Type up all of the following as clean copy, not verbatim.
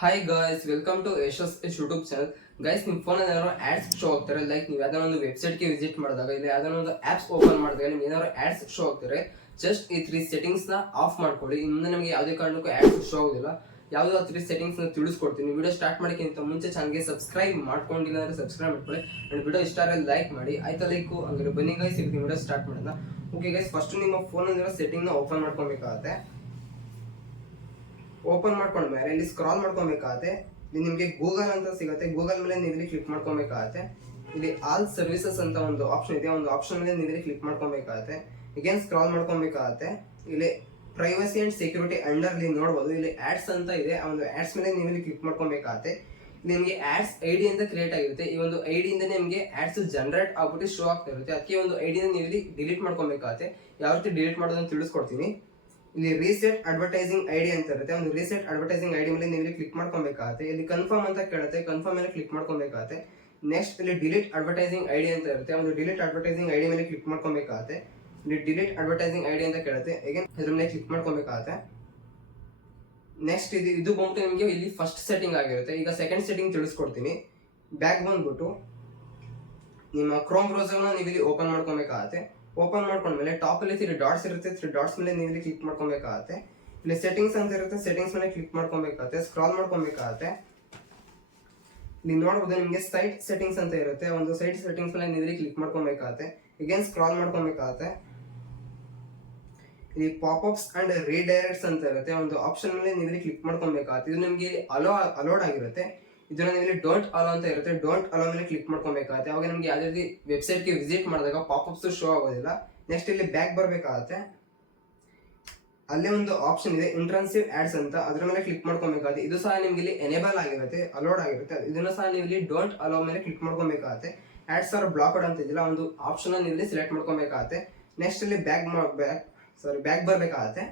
Hi guys, welcome to Yashas YouTube channel. Guys, ನಿಮ್ಮ ಫೋನಲ್ಲಿ ಏನಾದ್ರು ಆಡ್ಸ್ ಶೋ ಆಗ್ತಾರೆ. ಲೈಕ್ ನೀವು ಯಾವ್ದಾರ ಒಂದು ವೆಬ್ಸೈಟ್ಗೆ ವಿಸಿಟ್ ಮಾಡಿದಾಗ ಇಲ್ಲ ಯಾವ್ದಾರ ಒಂದು ಆಪ್ಸ್ ಓಪನ್ ಮಾಡಿದಾಗ ನಿಮ್ಗೆ ಏನಾದ್ರು ಆಡ್ಸ್ ಶೋ ಆಗ್ತಾರೆ. ಜಸ್ಟ್ ಈ 3 ಸೆಟ್ಟಿಂಗ್ಸ್ನ ಆಫ್ ಮಾಡ್ಕೊಳ್ಳಿ. ಇನ್ನು ನಮಗೆ ಯಾವುದೇ ಕಾರಣಕ್ಕೂ ಆಡ್ಸ್ ಶೋ ಆಗೋದಿಲ್ಲ. ಯಾವುದೋ 3 ಸೆಟ್ಟಿಂಗ್ಸ್ನ ತಿಳಿಸ್ಕೊಡ್ತೀನಿ. ವಿಡಿಯೋ ಸ್ಟಾರ್ಟ್ ಮಾಡೋಕ್ಕಿಂತ ಮುಂಚೆ ಚಾನಲ್ಗೆ ಸಬ್ಸ್ಕ್ರೈಬ್ ಮಾಡ್ಕೊಂಡಿಲ್ಲ ಅಂದರೆ ಸಬ್ಸ್ಕ್ರೈಬ್ ಮಾಡ್ಕೊಳ್ಳಿ. ಅಂಡ್ ವಿಡಿಯೋ ಇಷ್ಟ ಆದರೆ ಲೈಕ್ ಮಾಡಿ. ಆಯ್ತಾ ಲೈಕು? ಹಂಗಾರೆ ಬನ್ನಿ ಗೈಸ್, ಇಲ್ಲಿ ವಿಡಿಯೋ ಸ್ಟಾರ್ಟ್ ಮಾಡೋಣ. ಓಕೆ ಗೈಸ್, ಫಸ್ಟ್ ನಿಮ್ಮ ಫೋನಲ್ಲಿರೋ ಸೆಟ್ಟಿಂಗ್ನ ಓಪನ್ ಮಾಡ್ಕೊಬೇಕಾಗತ್ತೆ. ಓಪನ್ ಮಾಡ್ಕೊಂಡ್ಮೇಲೆ ಇಲ್ಲಿ ಸ್ಕ್ರಾಲ್ ಮಾಡ್ಕೊಬೇಕಾಗತ್ತೆ. ಇಲ್ಲಿ ನಿಮಗೆ ಗೂಗಲ್ ಅಂತ ಸಿಗುತ್ತೆ. ಗೂಗಲ್ ಮೇಲೆ ನೀವು ಇಲ್ಲಿ ಕ್ಲಿಕ್ ಮಾಡ್ಕೊಬೇಕಾಗತ್ತೆ. ಇಲ್ಲಿ ಆಲ್ ಸರ್ವಿಸಸ್ ಅಂತ ಒಂದು ಆಪ್ಷನ್ ಇದೆ. ಒಂದು ಆಪ್ಷನ್ ಮೇಲೆ ನೀವು ಇಲ್ಲಿ ಕ್ಲಿಕ್ ಮಾಡ್ಕೊಬೇಕಾಗತ್ತೆ. ಅಗೇನ್ ಸ್ಕ್ರಾಲ್ ಮಾಡ್ಕೊಬೇಕಾಗತ್ತೆ. ಇಲ್ಲಿ ಪ್ರೈವಸಿ ಅಂಡ್ ಸೆಕ್ಯೂರಿಟಿ ಅಂಡರ್ ಇಲ್ಲಿ ನೋಡಬಹುದು. ಇಲ್ಲಿ ಆಡ್ಸ್ ಅಂತ ಇದೆ. ಆ ಒಂದು ಆಡ್ಸ್ ಮೇಲೆ ನೀವು ಇಲ್ಲಿ ಕ್ಲಿಕ್ ಮಾಡ್ಕೊಬೇಕಾಗತ್ತೆ. ನಿಮಗೆ ಆಡ್ಸ್ ಐಡಿ ಅಂತ ಕ್ರಿಯೇಟ್ ಆಗಿರುತ್ತೆ. ಈ ಒಂದು ಐಡಿ ಇಂದ ನಿಮಗೆ ಆಡ್ಸ್ ಜನರೇಟ್ ಆಗ್ಬಿಟ್ಟು ಶೋ ಆಗ್ತಾ ಇರುತ್ತೆ. ಅದಕ್ಕೆ ಒಂದು ಐಡಿ ನೀವು ಇಲ್ಲಿ ಡಿಲೀಟ್ ಮಾಡ್ಕೊಬೇಕಾಗತ್ತೆ. ಯಾವ ರೀತಿ ಡಿಲೀಟ್ ಮಾಡೋದನ್ನ ತಿಳಿಸ್ಕೊಡ್ತೀನಿ. ಇಲ್ಲಿ ರೀಸೆಟ್ ಅಡ್ವರ್ಟೈಸಿಂಗ್ ಐಡಿ ಅಂತ ಇರುತ್ತೆ. ಒಂದು ರೀಸೆಟ್ ಅಡ್ವರ್ಟೈಸಿಂಗ್ ಐಡಿ ಮೇಲೆ ನೀವು ಇಲ್ಲಿ ಕ್ಲಿಕ್ ಮಾಡ್ಕೊಬೇಕಾಗತ್ತೆ. ಇಲ್ಲಿ ಕನ್ಫರ್ಮ್ ಅಂತ ಕೇಳುತ್ತೆ. ಕನ್ಫರ್ಮ್ ಮೇಲೆ ಕ್ಲಿಕ್ ಮಾಡ್ಕೊಬೇಕಾಗತ್ತೆ. ನೆಕ್ಸ್ಟ್ ಇಲ್ಲಿ ಡಿಲೀಟ್ ಅಡ್ವರ್ಟೈಸಿಂಗ್ ಐಡಿ ಅಂತ ಇರುತ್ತೆ. ಒಂದು ಡಿಲೀಟ್ ಅಡ್ವರ್ಟೈಸಿಂಗ್ ಐಡಿ ಮೇಲೆ ಕ್ಲಿಕ್ ಮಾಡ್ಕೊಬೇಕಾಗತ್ತೆ. ಇಲ್ಲಿ ಡಿಲೀಟ್ ಅಡ್ವರ್ಟೈಸಿಂಗ್ ಐಡಿ ಅಂತ ಕೇಳುತ್ತೆ. ಅಗೇನ್ ಇದ್ರ ಮೇಲೆ ಕ್ಲಿಕ್ ಮಾಡ್ಕೊಬೇಕಾಗತ್ತೆ. ನೆಕ್ಸ್ಟ್ ಇದು ಬಂದ್ಬಿಟ್ಟು ನಿಮಗೆ ಇಲ್ಲಿ ಫಸ್ಟ್ ಸೆಟ್ಟಿಂಗ್ ಆಗಿರುತ್ತೆ. ಈಗ ಸೆಕೆಂಡ್ ಸೆಟ್ಟಿಂಗ್ ತಿಳಿಸ್ಕೊಡ್ತೀನಿ. ಬ್ಯಾಕ್ ಬಂದ್ಬಿಟ್ಟು ನಿಮ್ಮ ಕ್ರೋಮ್ ಬ್ರೌಸರ್ನ ನೀವು ಇಲ್ಲಿ ಓಪನ್ ಮಾಡ್ಕೊಬೇಕಾಗತ್ತೆ. ಓಪನ್ ಮಾಡ್ಕೊಂಡ್ಮೇಲೆ ಟಾಪ್ ಅಲ್ಲಿ 3 ಡಾಟ್ಸ್ ಇರುತ್ತೆ. 3 ಡಾಟ್ಸ್ ಮೇಲೆ ನೀವು ಇಲ್ಲಿ ಕ್ಲಿಕ್ ಮಾಡ್ಕೊಬೇಕಾಗತ್ತೆ. ಇಲ್ಲಿ ಸೆಟ್ಟಿಂಗ್ಸ್ ಅಂತ ಇರುತ್ತೆ. ಸೆಟ್ಟಿಂಗ್ಸ್ ಮೇಲೆ ಕ್ಲಿಕ್ ಮಾಡ್ಕೊಬೇಕಾಗತ್ತೆ. ಸ್ಕ್ರಾಲ್ ಮಾಡ್ಕೊಬೇಕಾಗತ್ತೆ. ಇಲ್ಲಿ ನೋಡಬಹುದು ನಿಮಗೆ ಸೈಟ್ ಸೆಟ್ಟಿಂಗ್ಸ್ ಅಂತ ಇರುತ್ತೆ. ಒಂದು ಸೈಟ್ ಸೆಟ್ಟಿಂಗ್ಸ್ ಮೇಲೆ ನೀವು ಇಲ್ಲಿ ಕ್ಲಿಕ್ ಮಾಡ್ಕೊಬೇಕಾಗತ್ತೆ. ಅಗೇನ್ ಸ್ಕ್ರಾಲ್ ಮಾಡ್ಕೊಬೇಕಾಗತ್ತೆ. ಇಲ್ಲಿ ಪಾಪ್ಅಪ್ಸ್ ಅಂಡ್ ರೀಡೈರೆಕ್ಟ್ಸ್ ಅಂತ ಇರುತ್ತೆ. ಒಂದು ಆಪ್ಷನ್ ಮೇಲೆ ನೀವು ಇಲ್ಲಿ ಕ್ಲಿಕ್ ಮಾಡ್ಕೊಬೇಕಾಗತ್ತೆ. ಇದು ನಿಮಗೆ ಅಲೋಡ್ ಆಗಿರುತ್ತೆ. ಇದನ್ನ ನೀವು ಇಲ್ಲಿ ಡೋಂಟ್ ಅಲೋ ಅಂತ ಇರುತ್ತೆ. ಡೋಂಟ್ ಅಲೋ ಮೇಲೆ ಕ್ಲಿಕ್ ಮಾಡ್ಕೊಬೇಕಾಗತ್ತೆ. ಅವಾಗ ನಿಮ್ಗೆ ಯಾವುದೇ ರೀತಿ ವೆಬ್ಸೈಟ್ಗೆ ವಿಸಿಟ್ ಮಾಡಿದಾಗ ಪಾಪ್ಅಪ್ಸ್ ಶೋ ಆಗೋದಿಲ್ಲ. ನೆಕ್ಸ್ಟ್ ಇಲ್ಲಿ ಬ್ಯಾಕ್ ಬರಬೇಕಾಗತ್ತೆ. ಅಲ್ಲೇ ಒಂದು ಆಪ್ಷನ್ ಇದೆ ಇಂಟ್ರೆನ್ಸಿವ್ ಆಡ್ಸ್ ಅಂತ. ಅದ್ರ ಮೇಲೆ ಕ್ಲಿಕ್ ಮಾಡ್ಕೊಬೇಕಾಗುತ್ತೆ. ಇದು ಸಹ ನಿಮ್ಗೆ ಇಲ್ಲಿ ಎನೇಬಲ್ ಆಗಿರುತ್ತೆ, ಅಲೋಡ್ ಆಗಿರುತ್ತೆ. ಇದನ್ನ ಸಹ ನೀವು ಇಲ್ಲಿ ಡೋಂಟ್ ಅಲೋ ಮೇಲೆ ಕ್ಲಿಕ್ ಮಾಡ್ಕೊಬೇಕಾಗತ್ತೆ. ಆಡ್ಸ್ ಆರ್ ಬ್ಲಾಕ್ಡ್ ಅಂತ ಇದೆಯಲ್ಲ, ಒಂದು ಆಪ್ಷನ್ ನೀವು ಇಲ್ಲಿ ಸೆಲೆಕ್ಟ್ ಮಾಡ್ಕೊಬೇಕಾಗತ್ತೆ. ನೆಕ್ಸ್ಟ್ ಇಲ್ಲಿ ಬ್ಯಾಕ್ ಬರಬೇಕಾಗತ್ತೆ.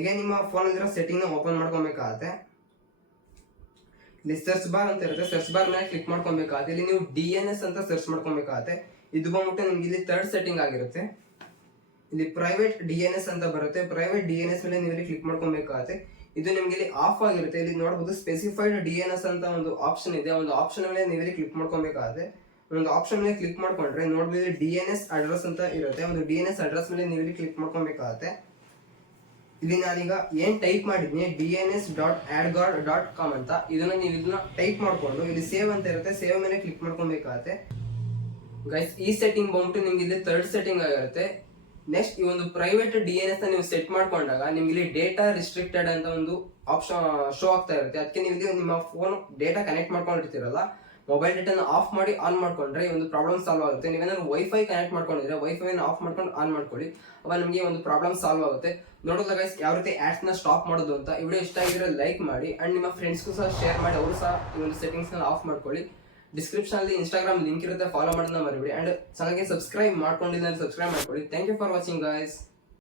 ಈಗ ನಿಮ್ಮ ಫೋನಲ್ಲಿರೋ ಸೆಟ್ಟಿಂಗ್ ನ ಓಪನ್ ಮಾಡ್ಕೊಬೇಕಾಗತ್ತೆ. ಇಲ್ಲಿ ಸರ್ಚ್ ಬಾರ್ ಅಂತ ಇರುತ್ತೆ. ಸರ್ಚ್ ಬಾರ್ ಮೇಲೆ ಕ್ಲಿಕ್ ಮಾಡ್ಕೊಬೇಕಾಗತ್ತೆ. ಇಲ್ಲಿ ನೀವು DNS ಅಂತ ಸರ್ಚ್ ಮಾಡ್ಕೊಬೇಕಾಗತ್ತೆ. ಇದು ಬಂದ್ಬಿಟ್ಟು ನಿಮ್ಗೆ ಇಲ್ಲಿ ಥರ್ಡ್ ಸೆಟ್ಟಿಂಗ್ ಆಗಿರುತ್ತೆ. ಇಲ್ಲಿ ಪ್ರೈವೇಟ್ DNS ಅಂತ ಬರುತ್ತೆ. ಪ್ರೈವೇಟ್ DNS ಮೇಲೆ ನೀವು ಇಲ್ಲಿ ಕ್ಲಿಕ್ ಮಾಡ್ಕೊಬೇಕಾಗತ್ತೆ. ಇದು ನಿಮ್ಗೆ ಇಲ್ಲಿ ಆಫ್ ಆಗಿರುತ್ತೆ. ಇಲ್ಲಿ ನೋಡಬಹುದು ಸ್ಪೆಸಿಫೈಡ್ DNS ಅಂತ ಒಂದು ಆಪ್ಷನ್ ಇದೆ. ಒಂದು ಆಪ್ಷನ್ ಮೇಲೆ ನೀವು ಇಲ್ಲಿ ಕ್ಲಿಕ್ ಮಾಡ್ಕೊಬೇಕಾಗತ್ತೆ. ಒಂದು ಆಪ್ಷನ್ ಮೇಲೆ ಕ್ಲಿಕ್ ಮಾಡ್ಕೊಂಡ್ರೆ ನೋಡಬಹುದು ಇಲ್ಲಿ DNS ಅಡ್ರೆಸ್ ಅಂತ ಇರುತ್ತೆ. ಒಂದು DNS ಅಡ್ರೆಸ್ ಮೇಲೆ ನೀವು ಇಲ್ಲಿ ಕ್ಲಿಕ್ ಮಾಡ್ಕೊಬೇಕಾಗತ್ತೆ. ಇಲ್ಲಿ ನಾನೀಗ ಏನ್ ಟೈಪ್ ಮಾಡಿದ್ದೀನಿ dns.adguard.com ಅಂತ, ಇದನ್ನ ಟೈಪ್ ಮಾಡ್ಕೊಂಡು ಇಲ್ಲಿ ಸೇವ್ ಅಂತ ಇರುತ್ತೆ. ಸೇವ್ ಮೇಲೆ ಕ್ಲಿಕ್ ಮಾಡ್ಕೊಬೇಕಾಗತ್ತೆ. ಗೈಸ್, ಈ ಸೆಟ್ಟಿಂಗ್ ಬಂದ್ಬಿಟ್ಟು ನಿಮ್ಗೆ ಇಲ್ಲಿ ಥರ್ಡ್ ಸೆಟ್ಟಿಂಗ್ ಆಗಿರುತ್ತೆ. ನೆಕ್ಸ್ಟ್ ಈ ಒಂದು ಪ್ರೈವೇಟ್ DNS ನ ನೀವು ಸೆಟ್ ಮಾಡ್ಕೊಂಡಾಗ ನಿಮ್ಗೆ ಇಲ್ಲಿ ಡೇಟಾ ರಿಸ್ಟ್ರಿಕ್ಟೆಡ್ ಅಂತ ಒಂದು ಆಪ್ಷನ್ ಶೋ ಆಗ್ತಾ ಇರುತ್ತೆ. ಅದಕ್ಕೆ ನೀವು ಇಲ್ಲಿ ನಿಮ್ಮ ಫೋನ್ ಡೇಟಾ ಕನೆಕ್ಟ್ ಮಾಡ್ಕೊಂಡಿರ್ತೀರಲ್ಲ, ಮೊಬೈಲ್ ಡೇಟಾನ ಆಫ್ ಮಾಡಿ ಆನ್ ಮಾಡ್ಕೊಂಡ್ರೆ ಈ ಒಂದು ಪ್ರಾಬ್ಲಮ್ ಸಾಲ್ವ್ ಆಗುತ್ತೆ. ನೀವೇನಾದ್ರು ವೈಫೈ ಕನೆಕ್ಟ್ ಮಾಡ್ಕೊಂಡಿದ್ರೆ ವೈಫೈನ ಆಫ್ ಮಾಡ್ಕೊಂಡು ಆನ್ ಮಾಡ್ಕೊಳ್ಳಿ. ಅವಾಗ ನಿಮಗೆ ಒಂದು ಪ್ರಾಬ್ಲಮ್ ಸಾಲ್ವ್ ಆಗುತ್ತೆ. ನೋಡೋದ ಗೈಸ್, ಯಾವ ರೀತಿ ಆಡ್ಸ್ ನ ಸ್ಟಾಪ್ ಮಾಡೋದು ಅಂತ. ಈ ವಿಡಿಯೋ ಇಷ್ಟ ಆಗಿದ್ರೆ ಲೈಕ್ ಮಾಡಿ ಅಂಡ್ ನಿಮ್ಮ ಫ್ರೆಂಡ್ಸ್ಗೂ ಸಹ ಶೇರ್ ಮಾಡಿ. ಅವರು ಸಹ ಈ ಒಂದು ಸೆಟ್ಟಿಂಗ್ಸ್ ನ ಆಫ್ ಮಾಡ್ಕೊಳ್ಳಿ. ಡಿಸ್ಕ್ರಿಪ್ಷನ್ ಅಲ್ಲಿ ಇನ್ಸ್ಟಾಗ್ರಾಮ್ ಲಿಂಕ್ ಇರುತ್ತೆ, ಫಾಲೋ ಮಾಡೋದನ್ನ ಮರಿಬೇಡಿ. ಅಂಡ್ ಚಾನಲ್ಗೆ ಸಬ್ಸ್ಕ್ರೈಬ್ ಮಾಡ್ಕೊಂಡಿಲ್ಲ ಅಂದ್ರೆ ಸಬ್ಸ್ಕ್ರೈಬ್ ಮಾಡ್ಕೊಳ್ಳಿ. Thank you for watching guys.